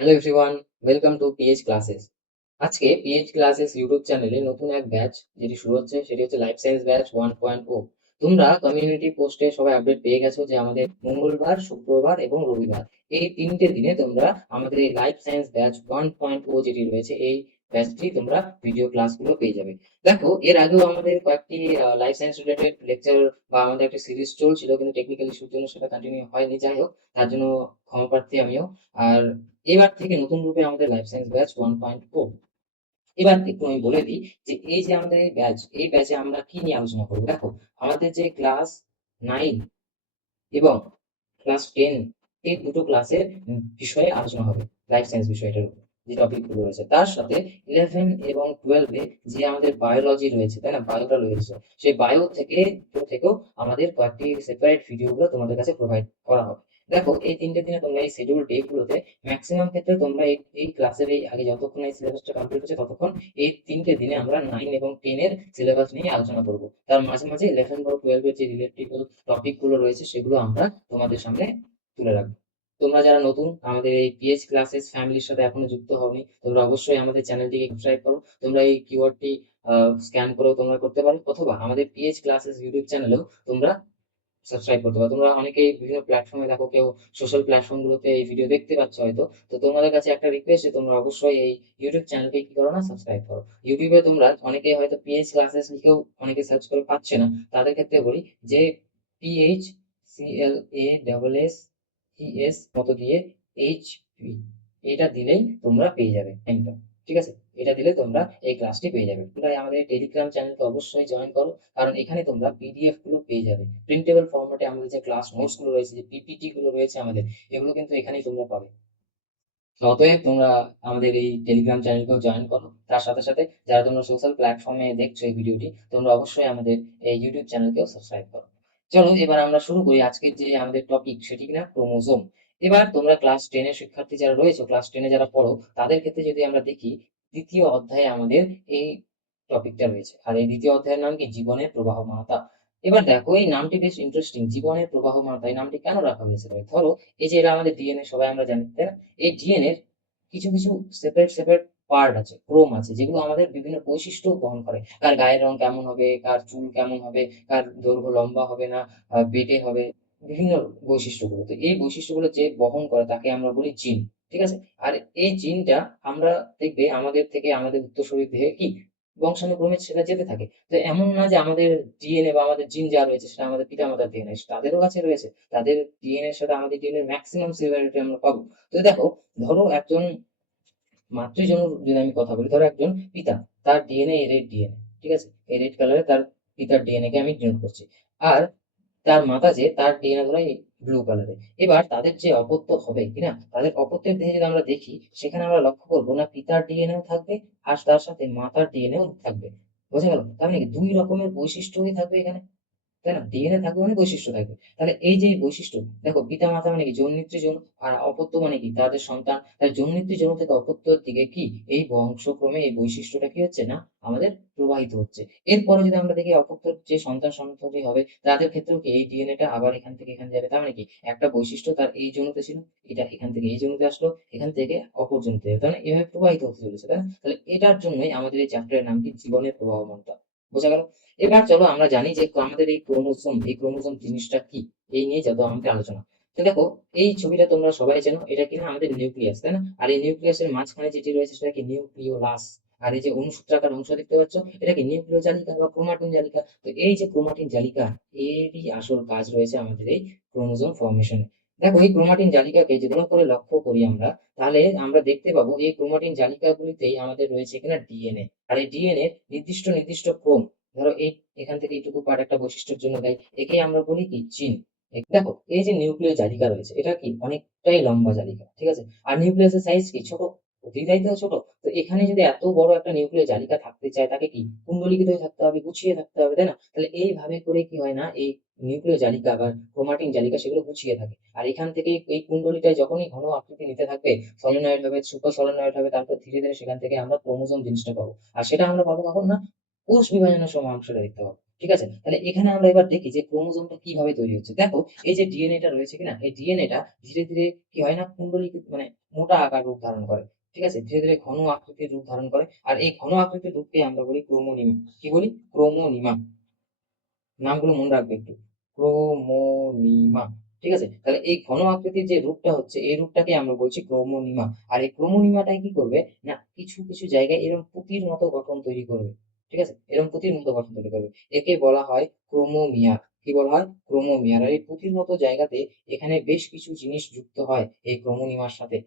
Hello everyone, welcome to pH classes. আজকে pH classes YouTube চ্যানেলে নতুন এক ব্যাচ যেটি শুরু হচ্ছে সেটি হচ্ছে লাইফ সায়েন্স ব্যাচ 1.0। তোমরা কমিউনিটি পোস্টে সবাই আপডেট পেয়ে গেছো যে আমাদের মঙ্গলবার, শুক্রবার এবং রবিবার এই 3টে দিনে তোমরা আমাদের এই লাইফ সায়েন্স ব্যাচ 1.0 যেটি রয়েছে এই ব্যাচটি তোমরা ভিডিও ক্লাসগুলো পেয়ে যাবে। দেখো, এর আগেও আমাদের কয়েকটি লাইফ সায়েন্স রিলেটেড লেকচার বা আমাদের একটা সিরিজ চলছিল, কিন্তু টেকনিক্যাল ইস্যুর জন্য সেটা কন্টিনিউ হয়নি। যাই হোক, তার জন্য ক্ষমা প্রার্থী আমিও। আর এবার থেকে নতুন রূপে আমাদের লাইফ সায়েন্স ব্যাচ 1.0। এবার একটু আমি বলে দিই যে এই যে আমাদের এই ব্যাচ, এই ব্যাচে আমরা কি নিয়ে আলোচনা করবো। দেখো, আমাদের যে ক্লাস 9 এবং ক্লাস 10 এই দুটো ক্লাসের বিষয়ে আলোচনা হবে। লাইফ সায়েন্স বিষয়টার উপর যে টপিকগুলো রয়েছে, তার সাথে 11 এবং 12 যে আমাদের বায়োলজি রয়েছে, তাই না, বায়োটা রয়েছে, সেই বায়ো থেকেও আমাদের কয়েকটি সেপারেট ভিডিওগুলো তোমাদের কাছে প্রোভাইড করা হবে। দেখো, এই 3টে দিনে তোমরা এই শিডিউল ডে গুলোতে ম্যাক্সিমাম ক্ষেত্রে তোমরা এই ক্লাসের এই আগে যতক্ষণ এই সিলেবাসটা কমপ্লিট হচ্ছে ততক্ষণ এই 3টে দিনে আমরা 9 এবং 10 এর সিলেবাস নিয়ে আলোচনা করব। তার মাঝে মাঝে 11 বা 12 এর যে রিলেটেবল টপিক গুলো রয়েছে সেগুলো আমরা তোমাদের সামনে তুলে রাখবো। তোমরা যারা নতুন আমাদের এই পিএইচ ক্লাসেস ফ্যামিলির সাথে এখনো যুক্ত হওনি, তোমরা অবশ্যই আমাদের চ্যানেলটিকে সাবস্ক্রাইব করো। তোমরা এই কিওয়ার্ডটি স্ক্যান করেও তোমরা করতে পারো, অথবা আমাদের পিএইচ ক্লাসেস ইউটিউব চ্যানেলেও তোমরা সাবস্ক্রাইব করতে পারো। তোমরা অনেকেই বিভিন্ন প্ল্যাটফর্মে দেখো, কেউ সোশ্যাল প্ল্যাটফর্ম গুলোতে এই ভিডিও দেখতে পাচ্ছ হয়তো। তো তোমাদের কাছে একটা রিকোয়েস্ট যে তোমরা অবশ্যই এই ইউটিউব চ্যানেলকে কি করো না, সাবস্ক্রাইব করো। ইউটিউবে তোমরা অনেকেই হয়তো পিএইচ ক্লাসেস লিখেও অনেকে সার্চ করে পাচ্ছে না, তাদের ক্ষেত্রে বলি যে পিএইচ CLASSES মতো দিয়ে HP এটা দিলেই তোমরা পেয়ে যাবে একদম। ঠিক আছে, এটা দিলে তোমরা এই ক্লাসটি পেয়ে যাবে। তোমরা আমাদের টেলিগ্রাম চ্যানেলকে অবশ্যই জয়েন করো, কারণ এখানে তোমরা পিডিএফ গুলো পেয়ে যাবে প্রিন্টেবল ফরম্যাটে। আমাদের যে ক্লাস নোটস গুলো রয়েছে, যে পিপিটি গুলো রয়েছে আমাদের, এগুলো কিন্তু এখানেই তোমরা পাবে। তো অতএব তোমরা আমাদের এই টেলিগ্রাম চ্যানেলকেও জয়েন করো। তার সাথে সাথে যারা তোমরা সোশ্যাল প্ল্যাটফর্মে দেখছো এই ভিডিওটি, তোমরা অবশ্যই আমাদের এই ইউটিউব চ্যানেলকেও সাবস্ক্রাইব করো। চলো এবার আমরা শুরু করি আজকের যে আমাদের টপিক, সেটি কিনা ক্রোমোজোম। এবার তোমরা ক্লাস 10 এর শিক্ষার্থী যারা রয়েছে, ক্লাস 10 যারা পড়ো, তাদের ক্ষেত্রে যদি আমরা দেখি, দ্বিতীয় অধ্যায়ে আমাদের এই টপিকটা রয়েছে। আর এই দ্বিতীয় অধ্যায়ের নাম কি? জীবনের প্রবাহমানতা। এবার দেখো, এই নামটি বেশ ইন্টারেস্টিং, জীবনের প্রবাহমানতা। এই নামটি কেন রাখা হয়েছে? ধরো, এই যে এটা আমাদের ডিএনএ, সবাই আমরা জানি, তাই না? এই ডিএনএ কিছু কিছু সেপারেট সেপারেট পার্ট আছে, ক্রোম আছে, যেগুলো আমাদের বিভিন্ন বৈশিষ্ট্য বহন করে। কার গায়ের রং কেমন হবে, কার চুল কেমন হবে, কার দৈর্ঘ্য লম্বা হবে না বেটে হবে, বিভিন্ন বৈশিষ্ট্যগুলো। তো এই বৈশিষ্ট্যগুলো যে বহন করে তাকে আমরা বলি জিন। ঠিক আছে। আর এই জিনটা আমরা দেখবে আমাদের থেকে আমাদের উত্তরসূরি দেহে কি বংশানুক্রমে সেটা যেতে থাকে। তো এমন না যে আমাদের ডিএনএ বা আমাদের জিন যা রয়েছে সেটা আমাদের পিতামাতার ডিএনএ, তাদেরও কাছে রয়েছে। তাদের ডিএনএ এর সাথে আমাদের ডিএনএ ম্যাক্সিমাম সিমিলারিটি আমরা পাবো। তো দেখো, ধরো একজন মাতৃজনক যদি আমি কথা বলি, ধরো একজন পিতা, তার ডিএনএ রেড ডিএনএ, ঠিক আছে, এই রেড কালারে তার পিতার ডিএনএ কে আমি ডিনোট করছি। আর তার মাতা যে, তার ডিএনএ ধরো ব্লু কালারে। এবার তাদের যে অপত্য হবে কিনা, তাদের অপত্যের দেহে যদি আমরা দেখি, সেখানে আমরা লক্ষ্য করবো না পিতার ডিএনএও থাকবে আর তার সাথে মাতার ডিএনএও থাকবে। বোঝা গেল? তার মানে কি দুই রকমের বৈশিষ্ট্যই থাকবে এখানে, তাই না? ডিএনএ থাকবে মানে বৈশিষ্ট্য থাকবে। তাহলে এই যে বৈশিষ্ট্য, দেখো, পিতা মাতা মানে কি জননেত্রী জন, আর অপত্য মানে কি তাদের সন্তান। তাই জননেত্রী জন থেকে অপত্যের দিকে কি এই বংশক্রমে এই বৈশিষ্ট্যটা কি হচ্ছে না আমাদের প্রবাহিত হচ্ছে। এরপরে যদি আমরা দেখি অপত্যের যে সন্তান সন্ততি হবে, তাদের ক্ষেত্রেও কি এই ডিএনএটা আবার এখান থেকে এখানে যাবে। তার মানে কি একটা বৈশিষ্ট্য তার এই জনুতে ছিল, এটা এখান থেকে এই জনুতে আসলো, এখান থেকে অপর জনুতে, তাই না? এভাবে প্রবাহিত হতে চলেছে, তাই না? তাহলে এটার জন্যই আমাদের এই চ্যাপ্টারের নাম কি? জীবনের প্রবাহমানতা। বোঝা গেল? এবার চলো আমরা জানি যে আমাদের এই ক্রোমোজোম জিনিসটা কি, এই নিয়ে যত আমাদের আলোচনা। তো দেখো, এই ছবিটা তোমরা সবাই জানো, এটা কিনা আমাদের নিউক্লিয়াস, তাই না? আর এই নিউক্লিয়াসের মাঝখানে যেটি রয়েছে সেটা কি? নিউক্লিওলাস। আর এই যে অনুসূত্রাকার অংশ দেখতে পাচ্ছ, এটা কি? নিউক্লিয় জালিকা বা ক্রোমাটিন জালিকা। তো এই যে ক্রোমাটিন জালিকা, এরই আসল কাজ রয়েছে আমাদের এই ক্রোমোজোম ফর্মেশনে। দেখো, এই ক্রোমাটিন জালিকাকে যদি ভালো করে লক্ষ্য করি আমরা, তাহলে আমরা দেখতে পাবো এই ক্রোমাটিন জালিকাগুলিতেই আমাদের রয়েছে কিনা ডিএনএ। আর এই ডিএনএ নির্দিষ্ট নির্দিষ্ট ক্রোম, ধরো এই এখান থেকে এইটুকু পার্ট একটা বৈশিষ্ট্যের জন্য দেয়, একে আমরা বলি কি? জিন। দেখো, এই যে নিউক্লিয় জালিকা রয়েছে, এটা কি অনেকটাই লম্বা জালিকা, ঠিক আছে। আর নিউক্লিয়াসের সাইজ কি? ছোট, অতিটাই তো ছোট। তো এখানে যদি এত বড় একটা নিউক্লিয় জালিকা থাকতে চায়, তাকে কি কুণ্ডলিকিত হয়ে থাকতে হবে, গুছিয়ে থাকতে হবে, তাই না? তাহলে এইভাবে করে কি হয় না, এই নিউক্লিয় জালিকা বা ক্রোমাটিন জালিকা সেগুলো গুছিয়ে থাকে। আর এখান থেকে এই কুণ্ডলিটায় যখনই ঘন আকৃতি নিতে থাকবে, সলিনয়েড হবে, সুপার সলিনয়েড হবে, তারপর ধীরে ধীরে সেখান থেকে আমরা ক্রোমোজোম জিনিসটা পাবো। আর সেটা আমরা পাবো কখন না? কোষ বিভাজনের সময় অংশটা দেখতে পাবো। ঠিক আছে? তাহলে এখানে আমরা এবার দেখি যে ক্রোমোজোমটা কিভাবে তৈরি হচ্ছে। দেখো এই যে ডিএনএটা রয়েছে কিনা, এই ডিএনএটা ধীরে, ধীরে কি হয় না কুণ্ডলীকৃত মানে মোটা আকার রূপ ধারণ করে। ঠিক আছে? ধীরে, ধীরে ঘন আকৃতির রূপ ধারণ করে। আর এই ঘন আকৃতির রূপকে আমরা বলি ক্রোমোনিম। কি বলি? ক্রোমোনিমা। নামগুলো মনে রাখবে একটু। ক্রোমোনিমা। ঠিক আছে? তাহলে এই ঘন আকৃতির যে রূপটা হচ্ছে এই রূপটাকে আমরা বলছি ক্রোমোনিমা। আর এই ক্রোমোনিমাটাই কি করবে না কিছু, কিছু জায়গায় এরকম পুঁতির মতো গঠন তৈরি করবে। ঠিক আছে? এরকম পুঁতির মতো গঠন তৈরি করবে। একে বলা হয় ক্রোমোমিয়ার। কি বলা হয়? ক্রোমোমিয়ার। আর এই পুঁতির মতো জায়গাতে এখানে বেশ কিছু জিনিস যুক্ত হয় এই ক্রোমোনিমার সাথে।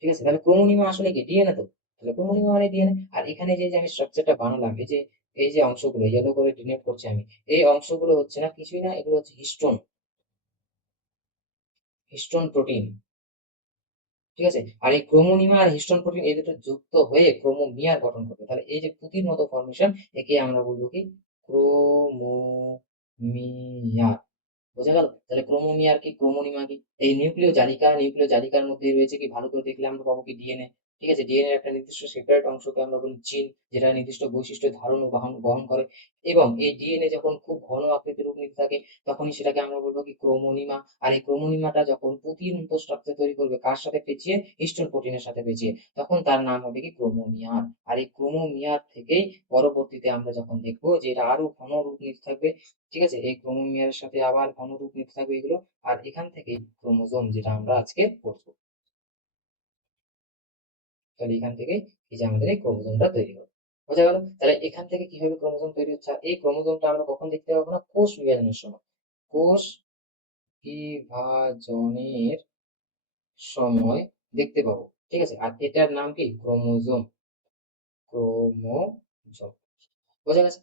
ঠিক আছে? তাহলে ক্রোমোনিমা আসলে কি? ডিএনএ তো। তাহলে ক্রোমোনিমা মানে ডিএনএ। আর এখানে যে আমি স্ট্রাকচারটা বানালাম, এই যে অংশগুলো ইয়েলো করে ডিনোট করছি আমি। এই অংশগুলো হচ্ছে না কিছুই না, এগুলো হচ্ছে হিস্টোন, হিস্টোন প্রোটিন। ঠিক আছে? আর এই ক্রোমোনিমা আর হিস্টোন প্রোটিন এই দুটো যুক্ত হয়ে ক্রোমোমিয়ার গঠন করবে। তাহলে এই যে পুঁতির মতো ফর্মেশন একে আমরা বলবো কি? ক্রোমোমিয়ার। বোঝা গেল? তাহলে ক্রোমোমিয়ার কি ক্রোমোনিমা কি? এই নিউক্লিয় জালিকা, নিউক্লিয় জালিকার মধ্যে রয়েছে কি ভালো করে দেখলে আমরা পাবো কি ডিএনএ। ঠিক আছে? ডিএনএ এর একটা নির্দিষ্ট সেপারেট অংশকে আমরা বলি জিন, যেটা নির্দিষ্ট বৈশিষ্ট্য ধারণ ও বহন বহন করে। এবং এই ডিএনএ যখন খুব ঘন আকৃতির রূপ নিতে থাকে তখনই সেটাকে আমরা বলবো কি ক্রোমোনিমা। আর এই ক্রোমোনিমাটা যখন পুঁতির মতো স্ট্রাকচার তৈরি করবে কার সাথে পেঁচিয়ে? হিস্টোন প্রোটিনের সাথে পেঁচিয়ে। তখন তার নাম হবে কি ক্রোমোমিয়ার। আর এই ক্রোমোমিয়ার থেকেই পরবর্তীতে আমরা যখন দেখবো যে এটা আরো ঘন রূপ নিতে থাকবে, ঠিক আছে? এই ক্রোমোমিয়ারের সাথে আবার ঘনরূপ নিতে থাকবে এগুলো। আর এখান থেকেই ক্রোমোজোম যেটা আমরা আজকে পড়বো। তাহলে এখান থেকে এই যে আমাদের এই ক্রোমোজোমটা তৈরি হবে। বোঝা গেল? তাহলে এখান থেকে কিভাবে ক্রোমোজোম তৈরি হচ্ছে? আর এই ক্রোমোজোমটা আমরা কখন দেখতে পাবো না? কোষ বিভাজনের সময়। কোষ বিভাজনের সময় দেখতে পাবো। ঠিক আছে? আর এটার নাম কি? ক্রোমোজোম। ক্রোমোজোম। বোঝা গেছে?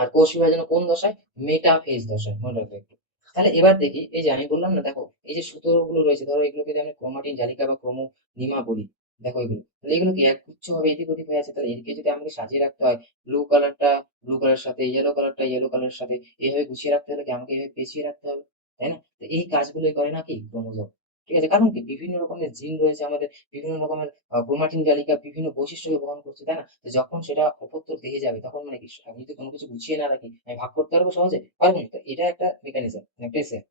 আর কোষ বিভাজনের কোন দশায়? মেটাফেজ দশায়। মনে রাখবে একটু। তাহলে এবার দেখি এই যে আমি বললাম না দেখো এই যে সুতোগুলো রয়েছে ধরো এগুলোকে যদি আমি ক্রোমাটিন জালিকা বা ক্রোমোনিমা বলি, দেখো এগুলো তাহলে এগুলো কি একগুচ্ছ ভাবে এদিক ওদিক হয়ে আছে, তাহলে এদিকে যদি আমাকে সাজিয়ে রাখতে হয় ব্লু কালারটা ব্লু কালারের সাথে ইয়েলো কালারটা ইয়েলো কালারের সাথে এইভাবে গুছিয়ে রাখতে হলে কি আমাকে এইভাবে পেঁচিয়ে রাখতে হবে, তাই না? তো এই কাজগুলোই করে নাকি ক্রোমোজোম। ঠিক আছে? কারণ কি বিভিন্ন রকমের জিন রয়েছে আমাদের, বিভিন্ন রকমের ক্রোমাটিন জালিকা বিভিন্ন বৈশিষ্ট্যকে বহন করছে, তাই না? তো যখন সেটা অপত্তর দেহে যাবে তখন মানে কি আমি যদি কোনো কিছু গুছিয়ে না রাখি আমি ভাগ করতে পারবো সহজে? পারবো না। তো এটা একটা মেকানিজম, একটা step।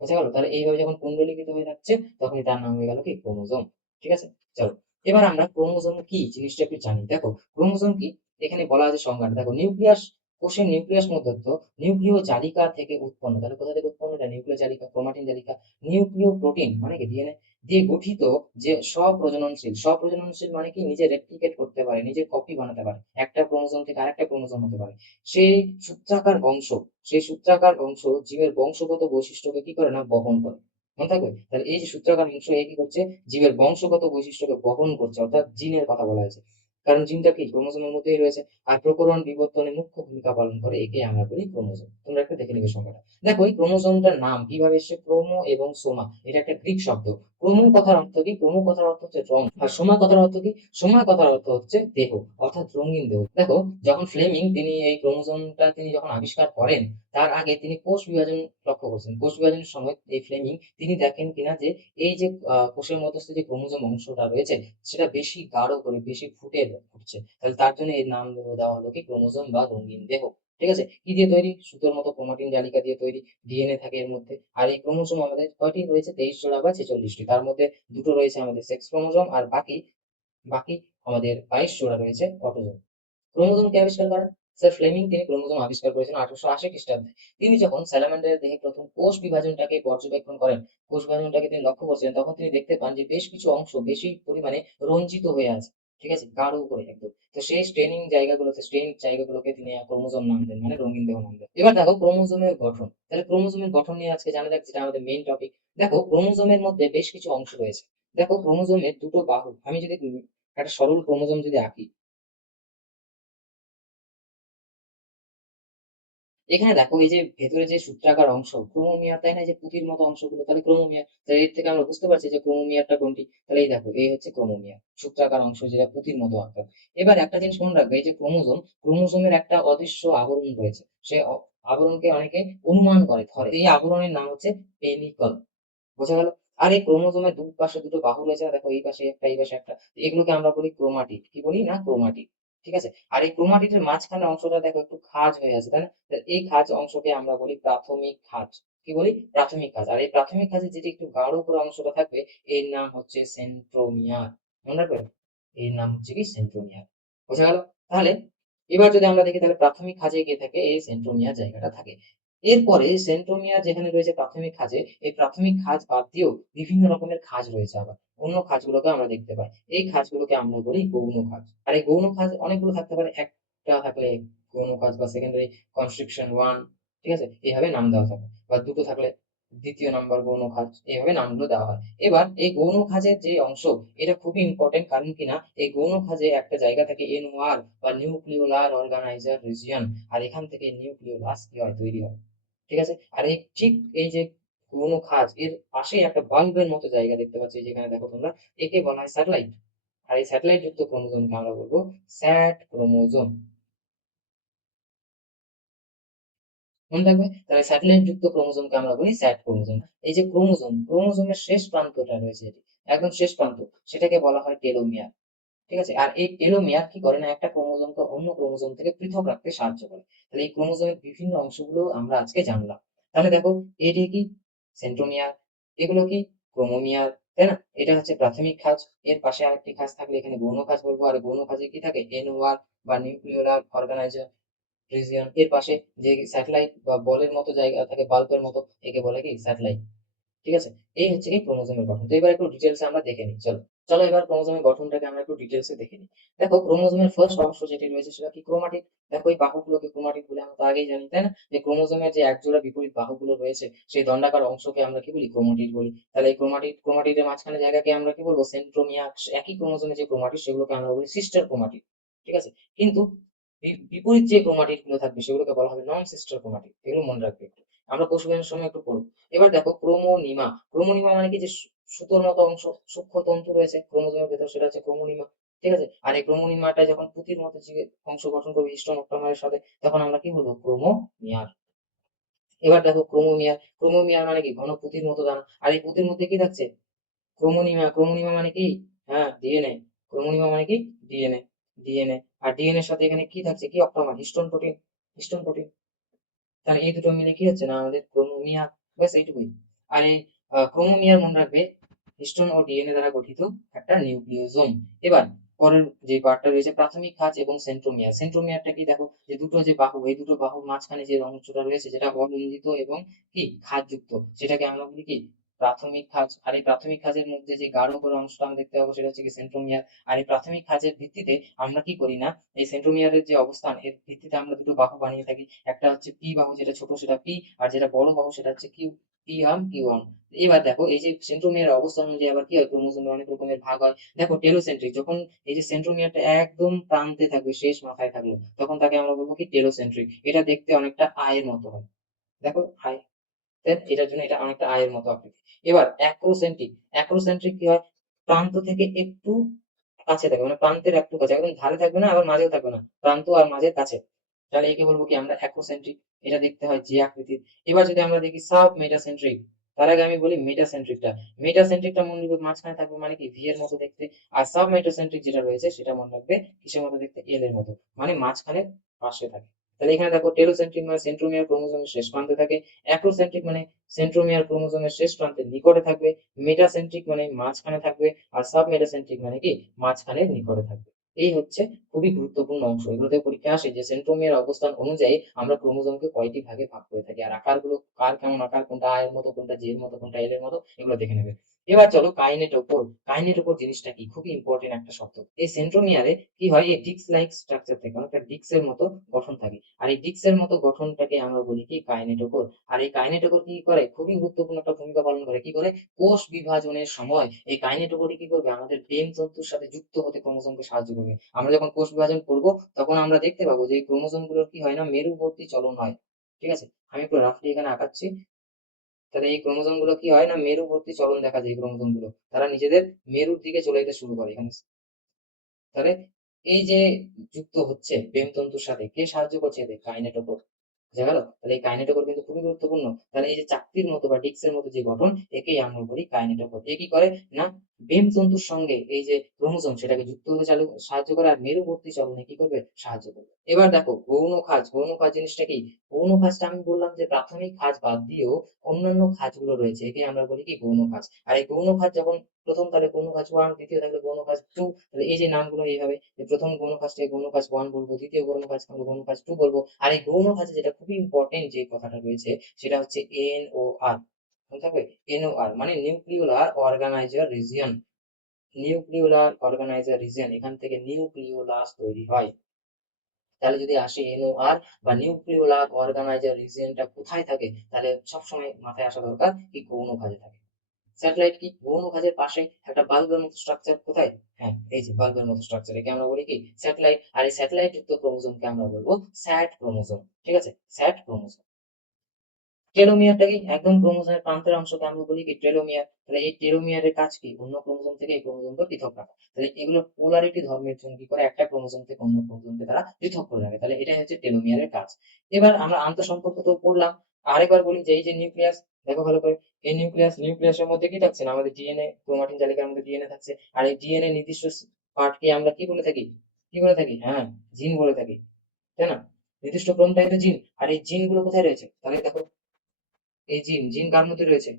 বোঝা গেল? তাহলে এইভাবে যখন কুণ্ডলীকৃত হয়ে যাচ্ছে তখনই তার নাম হয়ে গেল কি ক্রোমোজোম। ঠিক আছে? চলো এবার আমরা ক্রোমোজোম কি জিনিসটা একটু জানি। দেখো ক্রোমোজোম কি এখানে বলা আছে সংজ্ঞাটা, দেখো নিউক্লিয়াস, কোষের নিউক্লিয়াস মধ্যস্থ নিউক্লিয় জালিকা থেকে উৎপন্ন, তাহলে কোথা থেকে উৎপন্ন? এটা নিউক্লিয় জালিকা, ক্রোমাটিন জালিকা। নিউক্লিয় প্রোটিন মানে কি ডিএনএ দিয়ে গঠিত, যে স্বপ্রজননশীল। স্বপ্রজননশীল মানে কি নিজে রেপ্লিকেট করতে পারে, নিজে কপি বানাতে পারে, একটা ক্রোমোজোম থেকে আরেকটা ক্রোমোজোম হতে পারে। সেই সূত্রাকার অংশ, সেই সূত্রাকার অংশ জীবের বংশগত বৈশিষ্ট্যকে কি করে না বহন করে। মনে থাকবে? তাহলে এই যে সূত্রাকার অংশ এ কি করছে? জীবের বংশগত বৈশিষ্ট্যকে বহন করছে, অর্থাৎ জিনের কথা বলা হয়েছে। কারণ জিনটা কি ক্রোমোজোমের মধ্যেই রয়েছে। আর প্রকরণ বিবর্তনে মুখ্য ভূমিকা পালন করে, একে আমরা বলি ক্রোমোজোম। তোমরা একটু দেখে নিবে সংখ্যাটা। দেখো এই ক্রোমোজোমটার নাম কিভাবে এসছে? ক্রোমো এবং সোমা, এটা একটা গ্রিক শব্দ। ক্রোমো কথার অর্থ কি? ক্রোমো কথার অর্থ হচ্ছে রং। আর সোমা কথার অর্থ কি? সোমা কথার অর্থ হচ্ছে দেহ, অর্থাৎ রঙিন দেহ। দেখো যখন ফ্লেমিং তিনি এই ক্রোমোজোমটা তিনি যখন আবিষ্কার করেন তার আগে তিনি কোষ বিভাজন লক্ষ্য করছেন। কোষ বিভাজনের সময় এই ফ্লেমিং তিনি দেখেন কিনা যে এই যে কোষের মধ্যস্থ যে ক্রোমোজোম অংশটা রয়েছে সেটা বেশি গাঢ় করে বেশি ফুটে উঠছে, তাহলে তার জন্য এর নাম দেওয়া হলো কি ক্রোমোজোম বা রঙিন দেহ। ঠিক আছে? কি দিয়ে তৈরি? সুতোর মতো ক্রোমাটিন জালিকা দিয়ে তৈরি। ডিএনএ থাকে এর মধ্যে। আর এই ক্রোমোজোম আমাদের কয়টি রয়েছে? 23 জোড়া বা 46টি। তার মধ্যে দুটো রয়েছে আমাদের সেক্স ক্রোমোজোম আর বাকি বাকি আমাদের 22 জোড়া রয়েছে অটোজোম। ক্রোমোজোম কে আবিষ্কার করেন? স্যার ফ্লেমিং তিনি ক্রোমোজোম আবিষ্কার করেছেন 1880 খ্রিস্টাব্দে। তিনি যখন স্যালামান্ডারের দেহে প্রথম কোষ বিভাজনটাকে পর্যবেক্ষণ করেন, কোষ বিভাজনটাকে তিনি লক্ষ্য করছিলেন, তখন তিনি দেখতে পান যে বেশ কিছু অংশ বেশি পরিমাণে রঞ্জিত হয়ে আছে। ঠিক আছে? গাঢ় করে একদম। তো সেই স্টেইন জায়গাগুলোকে তিনি ক্রোমোজোম নাম দেন, মানে রঙিন দেহ নাম দেন। এবার দেখো ক্রোমোজোমের গঠন। তাহলে ক্রোমোজোমের গঠন নিয়ে আজকে জানা যাক, যেটা আমাদের মেইন টপিক। দেখো ক্রোমোজোমের মধ্যে বেশ কিছু অংশ রয়েছে। দেখো ক্রোমোজোমের দুটো বাহু, আমি যদি একটা সরল ক্রোমোজোম যদি আঁকি, এখানে দেখো এই যে ভেতরে যে সূত্রাকার অংশ ক্রোমোমিয়ার, তাই না? এই যে পুঁতির মতো অংশগুলো, তাহলে ক্রোমোমিয়ার। তাহলে এর থেকে আমরা বুঝতে পারছি যে ক্রোমোমিয়ারটা কোনটি। তাহলে এই দেখো এই হচ্ছে ক্রোমোমিয়ার, সূত্রাকার অংশ যেটা পুঁতির মতো আকার। এবার একটা জিনিস মনে রাখবে, এই যে ক্রোমোজোম, ক্রোমোজোমের একটা অদৃশ্য আবরণ রয়েছে। সে আবরণকে অনেকে অনুমান করে ধরে, এই আবরণের নাম হচ্ছে পেনিকল। বোঝা গেল? আর এই ক্রোমোজোমের দুই পাশে দুটো বাহু রয়েছে, দেখো এই পাশে একটা এই পাশে একটা, এগুলোকে আমরা বলি ক্রোমাটিড। কি বলি না? ক্রোমাটিড। ঠিক আছে। আর এই ক্রোমাটিডের মাঝখানের অংশটা দেখো একটু খাঁজ হয়ে আছে, তাই না? তো এই খাঁজ অংশকে আমরা বলি প্রাথমিক খাঁজ। কি বলি? প্রাথমিক খাঁজ। আর এই প্রাথমিক খাঁজে যেটি একটু গাঢ় করে অংশটা থাকবে, এর নাম হচ্ছে সেন্ট্রোমিয়ার। মনে রাখবে? এর নাম হচ্ছে কি সেন্ট্রোমিয়ার। বোঝা গেল? তাহলে এবার যদি আমরা দেখি, তাহলে প্রাথমিক খাঁজে গিয়ে থাকে এই সেন্ট্রোমিয়ার জায়গাটা থাকে। এরপরে সেন্ট্রোমিয়ার যেখানে রয়েছে প্রাথমিক খাঁজে, এই প্রাথমিক খাঁজ বাদ দিয়েও বিভিন্ন রকমের খাঁজ রয়েছে আবার। অন্য খাঁজগুলোকে আমরা দেখতে পাই। এই খাঁজগুলোকে আমরা বলি গৌণ খাঁজ। আর এই গৌণ খাঁজ অনেকগুলো থাকতে পারে। একটা থাকলে গৌণ খাঁজ বা সেকেন্ডারি কনস্ট্রিকশন 1, ঠিক আছে? এইভাবে নাম দেওয়া থাকে। বা দুটো থাকলে দ্বিতীয় নাম্বার গৌণ খাঁজ, এইভাবে নামগুলো দেওয়া হয়। এবার এই গৌণ খাঁজের যে অংশ, এটা খুবই ইম্পর্টেন্ট, কারণ কিনা এই গৌণ খাঁজে একটা জায়গা থাকে NOR বা নিউক্লিওলার অর্গানাইজার রিজিয়ন। আর এখান থেকে নিউক্লিওলাস কি হয়? তৈরি হয়। ঠিক আছে? আর এই ঠিক এই যে গৌণ খাঁজ, এর পাশেই একটা বাল্বের মতো জায়গা দেখতে পাচ্ছি, যেখানে দেখো তোমরা, একে বলা হয় স্যাটেলাইট। আর এই স্যাটেলাইট যুক্ত ক্রোমোজোমকে আমরা বলবো স্যাট ক্রোমোজোম। মনে থাকবে? তাহলে স্যাটেলাইট যুক্ত ক্রোমোজোমকে আমরা বলি স্যাট ক্রোমোজোম। এই যে ক্রোমোজোমের শেষ প্রান্তটা রয়েছে, এটি একদম শেষ প্রান্ত, সেটাকে বলা হয় টেলোমিয়ার। ঠিক আছে? আর এই টেলোমিয়ার কি করে না, একটা ক্রোমোজোমকে অন্য ক্রোমোজোম থেকে পৃথক রাখতে সাহায্য করে। তাহলে এই ক্রোমোজোমের বিভিন্ন অংশগুলো আমরা আজকে জানলাম। তাহলে দেখো, এটি কি সেন্ট্রোমিয়ার, এগুলো কি ক্রোমোমিয়ার, তাই না? এটা হচ্ছে প্রাথমিক খাঁজ। এর পাশে আরেকটি খাঁজ থাকলে এখানে গৌণ খাঁজ বলবো। আর গৌণ খাঁজে কি থাকে? NOR বা নিউক্লিওলার অর্গানাইজার রিজিয়ন। এর পাশে যে স্যাটেলাইট বা বলের মতো জায়গা থাকে, বাল্বের মতো, একে বলে কি স্যাটেলাইট। ঠিক আছে? এই হচ্ছে কি ক্রোমোজোমের গঠন। তো এবার একটু ডিটেলস আমরা দেখে নিই। চলো চলো এবার ক্রোমোজোমের গঠনটাকে আমরা একটু ডিটেলসে দেখে নিই। দেখো, ক্রোমোজোমের ফার্স্ট অংশ যেটি রয়েছে সেটা কি? ক্রোমাটিড। দেখো, এই বাহুগুলোকে ক্রোমাটিড বলে, আমরা তো আগেই জানি, তাই না? যে ক্রোমোজোমের যে একজোড়া বিপরীত বাহুগুলো রয়েছে, সেই দণ্ডাকার অংশকে আমরা কি বলি? ক্রোমাটিড বলি। তাহলে এই ক্রোমাটিডের মাঝখানে জায়গাকে আমরা কি বলবো? সেন্ট্রোমিয়ার। একই ক্রোমোজোমে যে ক্রোমাটিড, সেগুলোকে আমরা বলি সিস্টার ক্রোমাটিড। ঠিক আছে? কিন্তু বিপরীত যে ক্রোমাটিড গুলো থাকবে, সেগুলোকে বলা হবে নন সিস্টার ক্রোমাটিড। এগুলো মনে রাখবে একটু। আমরা কোষবিভাজনের সময় একটু পড়বো। এবার দেখো ক্রোমোনিমা। ক্রোমোনিমা মানে কি? যে সুতোর মতো অংশ, সূক্ষ্ম তন্তু রয়েছে ক্রোমোজোমের ভেতর, সেটা হচ্ছে ক্রোমোনিমা। ঠিক আছে? আর এই ক্রোমোনিমাটা যখন পুঁতির মতো যে অংশ গঠন করবে হিস্টোন অক্টোমারের সাথে, তখন আমরা কি বলবো? ক্রোমোমিয়ার। এবার দেখো ক্রোমোমিয়ার। ক্রোমোমিয়ার মানে কি? ঘন পুঁতির মতো দানা। আর এই পুঁতির মধ্যে কি থাকছে? ক্রোমোনিমা। ক্রোমোনিমা মানে কি? হ্যাঁ, ডিএনএ। ক্রোমোনিমা মানে কি? ডিএনএ। ডিএনএ। আর ডিএনএ এর সাথে এখানে কি থাকছে? কি? অক্টোমার, হিস্টোন প্রোটিন। Histone protein. তাহলে এই দুটো মিলে কি হচ্ছে না, আমাদের ক্রোমোমিয়ার। ব্যাস এইটুকুই। আর এই ক্রোমোমিয়ার মনে রাখবে হিস্টোন ও ডিএনএ দ্বারা গঠিত একটা নিউক্লিওজোম। এবার পরের যে পার্টটা রয়েছে, প্রাথমিক খাঁজ এবং সেন্ট্রোমিয়ার। সেন্ট্রোমিয়ারটা কি? দেখো, যে দুটো যে বাহু, এই দুটো বাহুর মাঝখানে যে অংশটা রয়েছে, যেটা অরঞ্জিত এবং কি খাঁজযুক্ত, সেটাকে আমরা বলি কি? প্রাথমিক খাঁজ। আর এই প্রাথমিক খাঁজের মধ্যে যে গাঢ় করে অংশটা আমরা দেখতে পাবো, সেটা হচ্ছে কি? সেন্ট্রোমিয়ার। আর এই প্রাথমিক খাঁজের ভিত্তিতে আমরা কি করি না, এই সেন্ট্রোমিয়ারের যে অবস্থান, এর ভিত্তিতে আমরা দুটো বাহু বানিয়ে থাকি। একটা হচ্ছে পি বাহু, যেটা ছোট সেটা পি, আর যেটা বড় বাহু সেটা হচ্ছে কিউ। P1 Q1। এবার দেখো, এই যে সেন্ট্রোমিয়ার অবস্থান অনুযায়ী আবার কি হয়? ক্রোমোজোমের অনেক রকমের ভাগ হয়। দেখো, টেলোসেন্ট্রিক যখন এই যে সেন্ট্রোমিয়ারটা একদম প্রান্তে থাকবে, শেষ মাথায় থাকলো, তখন তাকে আমরা বলবো কি? টেলোসেন্ট্রিক। এটা দেখতে অনেকটা আয়ের মতো হয়। দেখো, আয়, এটার জন্য এটা অনেকটা আয়ের মতো আকৃতি। এবার অ্যাক্রোসেন্ট্রিক। অ্যাক্রোসেন্ট্রিক কি হয়? প্রান্ত থেকে একটু কাছে থাকবে, মানে প্রান্তের একটু কাছে, একদম ধারে থাকবে না, আবার মাঝেও থাকবে না, প্রান্ত আর মাঝের কাছে। তাহলে একে বলবো কি আমরা? অ্যাক্রোসেন্ট্রিক। এটা দেখতে হয় যে আকৃতির। এবার যদি আমরা দেখি সাব মেটাসেন্ট্রিক, তার আগে আমি বলি মেটাসেন্ট্রিকটা। মেটাসেন্ট্রিকটা মনে রাখবে মাঝখানে থাকবে, মানে কি? ভি এর মতো দেখতে। আর সাব মেটাসেন্ট্রিক যেটা রয়েছে, সেটা মনে রাখবে কিসের মতো দেখতে? এল এর মতো, মানে মাঝখানে পাশে থাকে। তাহলে এখানে দেখো, টেলোসেন্ট্রিক মানে সেন্ট্রোমিয়ার ক্রোমোজোমের শেষ প্রান্তে থাকে। অ্যাক্রোসেন্ট্রিক মানে সেন্ট্রোমিয়ার ক্রোমোজোমের শেষ প্রান্তের নিকটে থাকবে। মেটাসেন্ট্রিক মানে মাঝখানে থাকবে। আর সাব মেটাসেন্ট্রিক মানে কি? মাঝখানের নিকটে থাকবে। এই হচ্ছে খুবই গুরুত্বপূর্ণ অংশ। এগুলোতে পরীক্ষায় আসে যে সেন্ট্রোমিয়ার অবস্থান অনুযায়ী আমরা ক্রোমোজোমকে কয়টি ভাগে ভাগ করে থাকি, আর আকারগুলো কার কেমন আকার, কোনটা আয়ের মতো, কোনটা জি এর মতো, কোনটা এল এর মতো, এগুলো দেখে নেবে। এবার চলো কাইনেটোকোর। কাইনেটোকোর জিনিসটা কি? খুবই ইম্পর্টেন্ট একটা শব্দ। এই সেন্ট্রোমিয়ারে কি হয়? এই ডিস্ক লাইক স্ট্রাকচার থাকে, অনেকটা ডিস্কের মতো গঠন থাকে। আর এই ডিস্কের মতো গঠনটাকে আমরা বলি কি? কাইনেটোকোর। আর এই কাইনেটোকোর কি করে? খুবই গুরুত্বপূর্ণ একটা ভূমিকা পালন করে। কি করে? কোষ বিভাজনের সময় এই কাইনেটোকোরই কি করবে? আমাদের প্রেম তন্তুর সাথে যুক্ত হতে ক্রোমোজোমকে সাহায্য করবে। আমরা যখন কোষ বিভাজন করব, তখন আমরা দেখতে পাবো যে এই ক্রোমোজোম গুলোর কি হয় না, মেরুবর্তী চলন হয়। ঠিক আছে? আমি একটু রাফলি এখানে আঁকাচ্ছি। তাহলে এই ক্রোমোজোম গুলো কি হয় না, মেরুবর্তী চলন দেখা যায়। এই ক্রোমোজোম গুলো তারা নিজেদের মেরুর দিকে চলে যেতে শুরু করে এখানে। তাহলে এই যে যুক্ত হচ্ছে প্রেমতন্তুর সাথে, কে সাহায্য করছে? এদের কাইনেটোকোর। বুঝা গেল? তাহলে এই কাইনেটোকোর কিন্তু খুবই গুরুত্বপূর্ণ। তাহলে এই যে চাকতির মতো বা ডিস্কের মতো যে গঠন, একেই আমরা বলি কাইনেটোকোর। এ কি করে না, বেম তন্তুর সঙ্গে এই যে ক্রোমোজোম সেটাকে যুক্ত হতে সাহায্য করে, আর মেরুবর্তী চলনে কি করবে, সাহায্য করবে। এবার দেখো গৌণ খাঁজ, গৌণ খাঁজ জিনিসটা কি? গৌণ খাঁজটা আমি বললাম যে প্রাথমিক খাঁজ বাদ দিয়েও অন্যান্য খাঁজগুলো রয়েছে, একে আমরা বলি কি, গৌণ খাঁজ। আর এই গৌণ খাঁজ যখন প্রথম, তাহলে গৌণ খাঁজ 1, দ্বিতীয় থাকলে গৌণ খাঁজ 2, তাহলে এই যে নামগুলো এইভাবে, যে প্রথম গৌণ খাঁজটাকে গৌণ খাঁজ 1 বলবো, দ্বিতীয় গৌণ খাঁজ গৌণ খাঁজ 2 বলবো। আর এই গৌণ খাঁজে যেটা খুবই ইম্পর্টেন্ট যে কথাটা রয়েছে সেটা হচ্ছে NOR। মনে থাকবে, NOR মানে nucleolar organiser region. Nucleolar organiser region, এখান থেকে নিউক্লিওলাস তৈরি হয়। তাহলে যদি আসে NOR বা নিউক্লিওলার অর্গানাইজার রিজিয়নটা কোথায় থাকে, তাহলে সবসময় মাথায় আসা দরকার কি, গৌণ খাঁজে থাকে। স্যাটেলাইট কি, গৌণ খাঁজের পাশে একটা বাল্বের মতো স্ট্রাকচার, কোথায়? হ্যাঁ, এই যে বাল্বের মতো স্ট্রাকচার, একে আমরা বলি কি, স্যাটেলাইট। আর এই স্যাটেলাইট যুক্ত ক্রোমোজোমকে আমরা বলবো স্যাট ক্রোমোজোম। ঠিক আছে, স্যাট ক্রোমোজোম। টেলোমিয়ারটা কি, একদম ক্রোমোজোমের প্রান্তের অংশকে আমরা বলি কি, টেলোমিয়ার। তাহলে এই টেলোমিয়ারের কাজ কি, অন্য ক্রোমোজোম থেকে এই ক্রোমোজোমকে পৃথক রাখা। তাহলে এগুলো পোলারিটি ধর্মের জন্য কি করে, একটা ক্রোমোজোম থেকে অন্য ক্রোমোজোমকে তারা পৃথক করে রাখে। তাহলে এটাই হচ্ছে টেলোমিয়ারের কাজ। এবার আমরা আন্তঃসম্পর্ক তো পড়লাম, আরেকবার বলি যে এই যে নিউক্লিয়াস, দেখো ভালো করে, এই নিউক্লিয়াসের মধ্যে কি থাকছে না, আমাদের ডিএনএ, ক্রোমাটিন জালিকার মধ্যে ডিএনএ থাকছে। আর এই ডিএনএ নির্দিষ্ট পার্টকে আমরা কি বলে থাকি, কি বলে থাকি, হ্যাঁ, জিন বলে থাকি, তাই না? নির্দিষ্ট ক্রমটাই তো জিন। আর এই জিন গুলো কোথায় রয়েছে, তাহলে দেখো, এই জিন কার মধ্যে রয়েছে,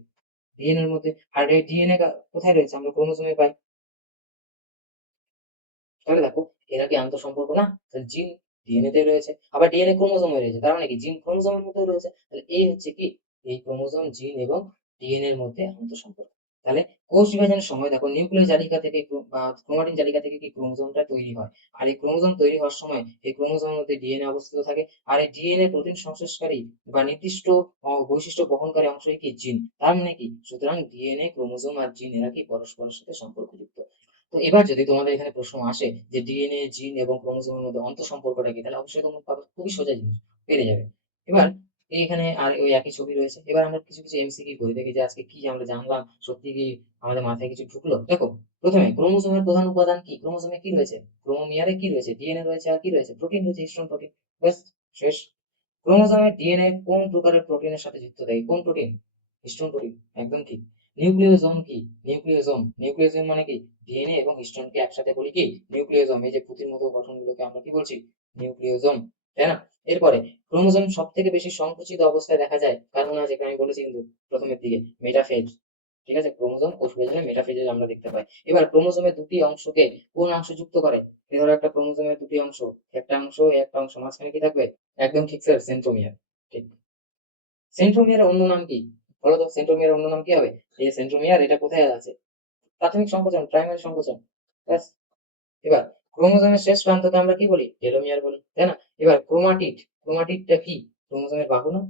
ডিএনএ এর মধ্যে। আর এই ডিএনএ কোথায় রয়েছে, আমরা ক্রোমোজোমে পাই। তাহলে দেখো, এরা কি আন্তঃসম্পর্ক না? তাহলে জিন ডিএনএ তে রয়েছে, আবার ডিএনএ ক্রোমোজোমে রয়েছে, তার মানে কি জিন ক্রোমোজোমের মধ্যে রয়েছে। তাহলে এই হচ্ছে কি, এই ক্রোমোজোম, জিন এবং ডিএনএ এর মধ্যে আন্তঃসম্পর্ক। তাহলে কোষ বিভাজনের সময় দেখো, নিউক্লিয় জালিকা থেকে বা ক্রোমাটিন জালিকা থেকে কি ক্রোমোজোমটা তৈরি হয়। আর এই ক্রোমোজোম তৈরি হওয়ার সময় এই ক্রোমোজোমের মধ্যে ডিএনএ অবস্থিত থাকে। আর এই ডিএনএ প্রোটিন সংশ্লেষকারী বা নির্দিষ্ট বৈশিষ্ট্য বহনকারী অংশই কি, জিন। তার মানে কি, সুতরাং ডিএনএ, ক্রোমোজোম আর জিন এরা কি পরস্পরের সাথে সম্পর্কযুক্ত। তো এবার যদি তোমাদের এখানে প্রশ্ন আসে যে ডিএনএ, জিন এবং ক্রোমোজোমের মধ্যে অন্তঃসম্পর্কটা কি, তাহলে অবশ্যই তোমরা পাবে, খুবই সোজা জিনিস, পেরে যাবে। এবার এইখানে আর ওই একই ছবি রয়েছে। এবার আমরা কিছু কিছু এমসিকিউ করি, দেখি যে আজকে কি আমরা জানলাম, সত্যি কি আমাদের মাথায় কিছু ঢুকলো। দেখো, প্রথমে ক্রোমোজোমের প্রধান উপাদান কি, ক্রোমোজোমে কি রয়েছে, ক্রোমোমিয়ারে কি রয়েছে, ডিএনএ রয়েছে, আর কি রয়েছে, প্রোটিন রয়েছে, হিস্টোন প্রোটিন। ব্যাস, শেষ। ক্রোমোজোমের ডিএনএ কোন প্রকারের প্রোটিনের সাথে যুক্ত থাকে, কোন প্রোটিন, হিস্টোন প্রোটিন, একদম ঠিক। নিউক্লিওজোম কি, নিউক্লিওজোম মানে কি, ডিএনএ এবং হিস্টোনকে একসাথে বলি কি, নিউক্লিওজোম। এই যে পুঁতির মতো গঠনগুলোকে আমরা কি বলছি, নিউক্লিওজোম, তাই না? এরপরে ক্রোমোজোম সব থেকে বেশি সংকুচিত অবস্থায় দেখা যায়, কারণ আছে, আমি বলেছি কিন্তু প্রথমের দিকে, মেটাফেজ। ঠিক আছে, ক্রোমোজোম কোষ বিভাজনে মেটাফেজে আমরা দেখতে পাই। এবার ক্রোমোজোমের দুটি অংশকে কোন অংশ যুক্ত করে, ধরো একটা ক্রোমোজোমের দুটি অংশ, একটা অংশ মাঝখানে কি থাকবে, একদম ঠিক স্যার, সেন্ট্রোমিয়ার। ঠিক। সেন্ট্রোমিয়ারের অন্য নাম কি, বলো তো, সেন্ট্রোমিয়ারের অন্য নাম কি হবে? এই সেন্ট্রোমিয়ার, এটা কোথায় আছে, প্রাথমিক সংকোচন, প্রাইমারি সংকোচন। ব্যাস। এবার ক্রোমোজোমের শেষ প্রান্তকে আমরা কি বলি, টেলোমিয়ার বলি, তাই না? এবার ক্রোমাটিডটা কি, ক্রোমোজোমের বাহু না,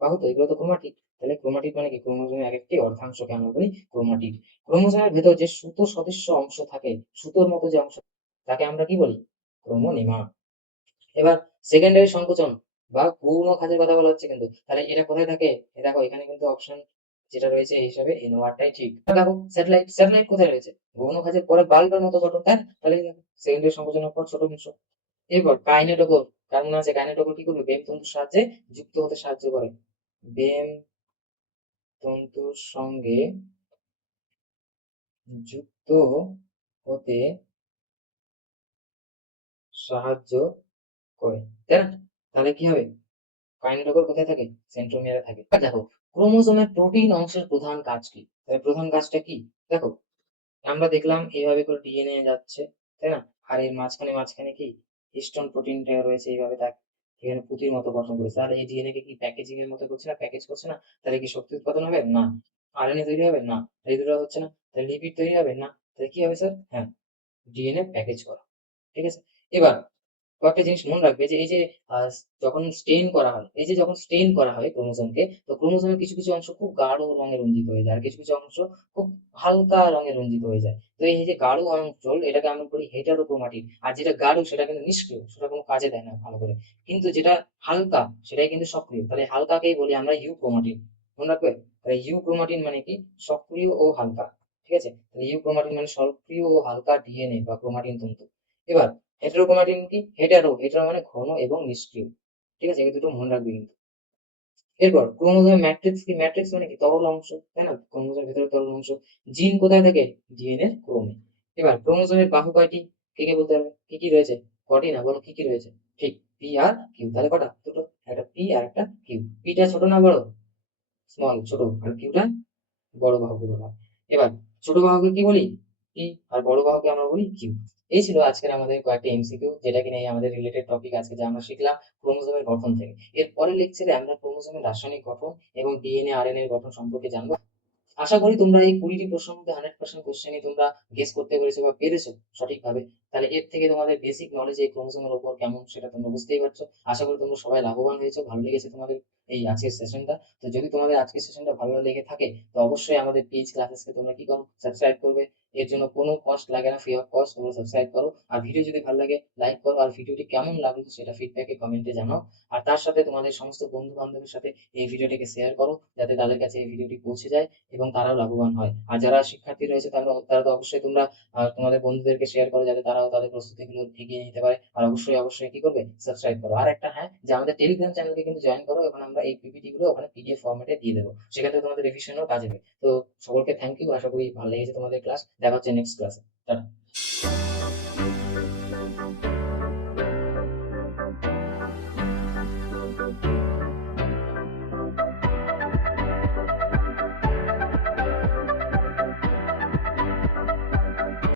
বাহু তো, এগুলো তো ক্রোমাটিড। তাহলে ক্রোমাটিড মানে কি, ক্রোমোজোমের এক একটি অর্ধাংশকে আমরা বলি ক্রোমাটিড। ক্রোমোজোমের ভেতর যে সুতো সদৃশ্য অংশ থাকে, সুতোর মতো যে অংশ, তাকে আমরা কি বলি, ক্রোমোনিমা। এবার সেকেন্ডারি সংকোচন বা গৌণ খাঁজের কথা বলা হচ্ছে কিন্তু, তাহলে এটা কোথায় থাকে, দেখো এখানে কিন্তু অপশন যেটা রয়েছে এই হিসাবে এনওয়ারটাই ঠিক। দেখো স্যাটেলাইট কোথায় রয়েছে, গৌণ খাঁজের পরে বাল্বের মতো গঠন, তাই না? তাহলে সেকেন্ডারি সংকোচনের পর ছোট অংশ। এরপর কাইনেটোকোর, কার মনে আছে, কাইনেটোকোর কি করবে, বেম তন্তুর সাহায্যে যুক্ত হতে সাহায্য করে, বেম তন্তুর সঙ্গে যুক্ত হতে সাহায্য করে, তাই না? তাহলে কি হবে, কাইনেটোকোর কোথায় থাকে, সেন্ট্রোমিয়ারে থাকে। আর দেখো, ক্রোমোজোমের প্রোটিন অংশের প্রধান কাজ কি, তাহলে প্রধান কাজটা কি, দেখো আমরা দেখলাম এইভাবে করে ডিএনএ যাচ্ছে, তাই না? আর এর মাঝখানে মাঝখানে কি, হিস্টোন প্রোটিনটা রয়েছে, এইভাবে তাকে এখানে পুঁতির মতো গঠন করেছে। তাহলে এই ডিএনএ কে কি প্যাকেজিং এর মতো করছে না, প্যাকেজ করছে না? তাহলে কি শক্তি উৎপাদন হবে না, আরএনএ তৈরি হবে না, এই দুটো হচ্ছে না, তাহলে লিপিড তৈরি হবে না, তাহলে কি হবে স্যার, হ্যাঁ, ডিএনএ প্যাকেজ করা। ঠিক আছে। এবার কয়েকটা জিনিস মনে রাখবে, যে এই যে আহ, যখন স্টেইন করা হয়, এই যে যখন স্টেইন করা হয় ক্রোমোজোমকে, তো ক্রোমোজোমের কিছু কিছু অংশ খুব গাঢ় রঙে রঞ্জিত হয়ে যায়, আর কিছু কিছু অংশ খুব হালকা রঙে রঞ্জিত হয়ে যায়। তো এই যে গাঢ় অঞ্চল, এটাকে আমরা বলি হেটারোক্রোমাটিন। আর যেটা গাঢ় সেটা কিন্তু নিষ্ক্রিয়, সেটা কোনো কাজে দেয় না ভালো করে। কিন্তু যেটা হালকা সেটাই কিন্তু সক্রিয়, তাহলে হালকাকেই বলি আমরা ইউক্রোমাটিন। মনে রাখবে, তাহলে ইউক্রোমাটিন মানে কি, সক্রিয় ও হালকা। ঠিক আছে, তাহলে ইউক্রোমাটিন মানে সক্রিয় ও হালকা ডিএনএ বা ক্রোমাটিন তন্তু। এবার হেটারোক্রোমাটিন কি, হেটারো মানে ঘন এবং নিষ্ক্রিয়। ঠিক আছে, এই দুটো মনে রাখবে কিন্তু। এরপর ক্রোমোজোমের ম্যাট্রিক্স কি? ম্যাট্রিক্স মানে কি? তরল অংশ, তাই না? ক্রোমোজোমের ভেতরে তরল অংশ। জিন কোথায় থাকে? ডিএনএ এর ক্রোমে। এবার ক্রোমোজোমের বাহু কয়টি? কে কে বলতে পারবে? কি কি রয়েছে? কটি না, বলো কি কি রয়েছে? ঠিক, পি আর কিউ। তাহলে কটা? দুটো। একটা পি আর একটা কিউ। পিটা ছোট না বড়? স্মল, ছোট। আর কিউটা বড় বাহুকে বলা হয়। এবার ছোট বাহুকে কি বলি? পি। আর বড় বাহুকে আমরা বলি কিউ। এই ছিল আজকের আমাদের কয়েকটি এমসিকিউ, যেটা কিনা এই আমাদের রিলেটেড টপিক আজকে যা আমরা শিখলাম ক্রোমোজোমের গঠন থেকে। এর পরের লেকচারে আমরা ক্রোমোজোমের রাসায়নিক গঠন এবং ডিএনএ আরএনএ এর গঠন সম্পর্কে জানবো। আশা করি তোমরা এই 20টি প্রশ্নের মধ্যে 100% কোশ্চেনই তোমরা গেস করতে পেরেছো বা পেরেছো সঠিকভাবে। তাহলে এর থেকে তোমাদের বেসিক নলেজ এই ক্রোমোজোমের উপর কেমন সেটা তোমরা বুঝতেই পারছো। আশা করি তোমরা সবাই লাভবান হয়েছো, ভালো লেগেছে তোমাদের এই আজকের সেশনটা। তো যদি তোমাদের আজকের সেশনটা ভালো লেগে থাকে, তো অবশ্যই আমাদের পেজ ক্লাসেসকে তোমরা কি করো? সাবস্ক্রাইব করবে। এর জন্য কোনো কস্ট লাগে না, ফ্রি অফ কস্ট। তোমরা সাবস্ক্রাইব করো, আর ভিডিও যদি ভালো লাগে লাইক করো, আর ভিডিওটি কেমন লাগলো সেটা ফিডব্যাকে কমেন্টে জানাও। আর তার সাথে তোমাদের সমস্ত বন্ধু বান্ধবের সাথে এই ভিডিওটিকে শেয়ার করো, যাতে তাদের কাছে এই ভিডিওটি পৌঁছে যায় এবং তারাও লাভবান হয়। আর যারা শিক্ষার্থী রয়েছে তারা তো অবশ্যই তোমরা তোমাদের বন্ধুদেরকে শেয়ার করো, যাতে তারাও তাদের প্রস্তুতিগুলো এগিয়ে নিতে পারে। আর অবশ্যই অবশ্যই কি করবে? সাবস্ক্রাইব করো। আর একটা হ্যাঁ, যে আমাদের টেলিগ্রাম চ্যানেলকে কিন্তু জয়েন করো। ওখানে আমরা এই পিপিটি গুলো ওখানে পিডিএফ ফরম্যাটে দিয়ে দেবো, সেক্ষেত্রে তোমাদের রিভিশনও কাজে দেবে। তো সকলকে থ্যাংক ইউ। আশা করি ভালো লেগেছে তোমাদের ক্লাস। দেখা হচ্ছে নেক্সট ক্লাসে। টাটা।